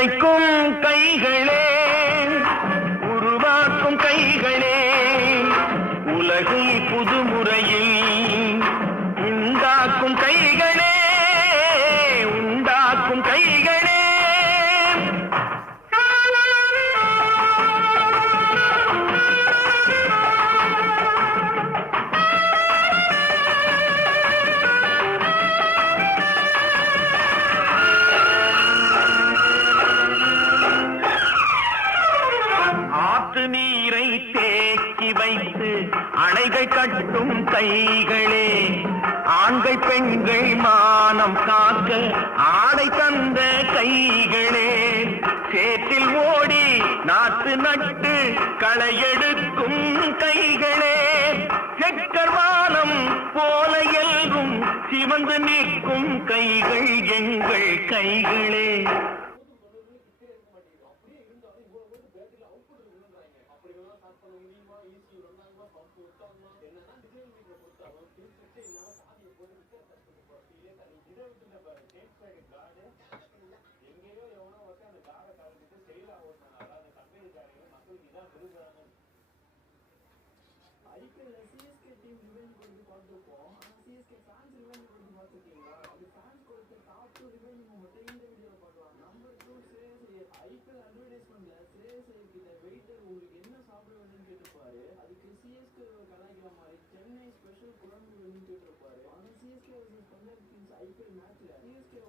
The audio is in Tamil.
உழைக்கும் கைகளே, உருவாக்கும் கைகளே, உலகும் புதுமுறையில் உண்டாக்கும் கைகளே, உண்டாக்கும் கைகளே. நீரை தேக்கி வைத்து அணைகள் கட்டும் கைகளே, ஆண்கள் பெண்கள் மானம் காக்க ஆடை தந்த கைகளே, சேற்றில் ஓடி நாத்து நட்டு களையெடுக்கும் கைகளே, செக்கர்வானம் போல எல்கும் சிவந்து நிற்கும் கைகள் எங்கள் கைகளே. சென்னை ஸ்பெஷல் குழம்பு கேட்டிருப்பாரு. ஆனா சிஎஸ்கே ஐபிஎல் மேட்ச்ல சிஎஸ்கே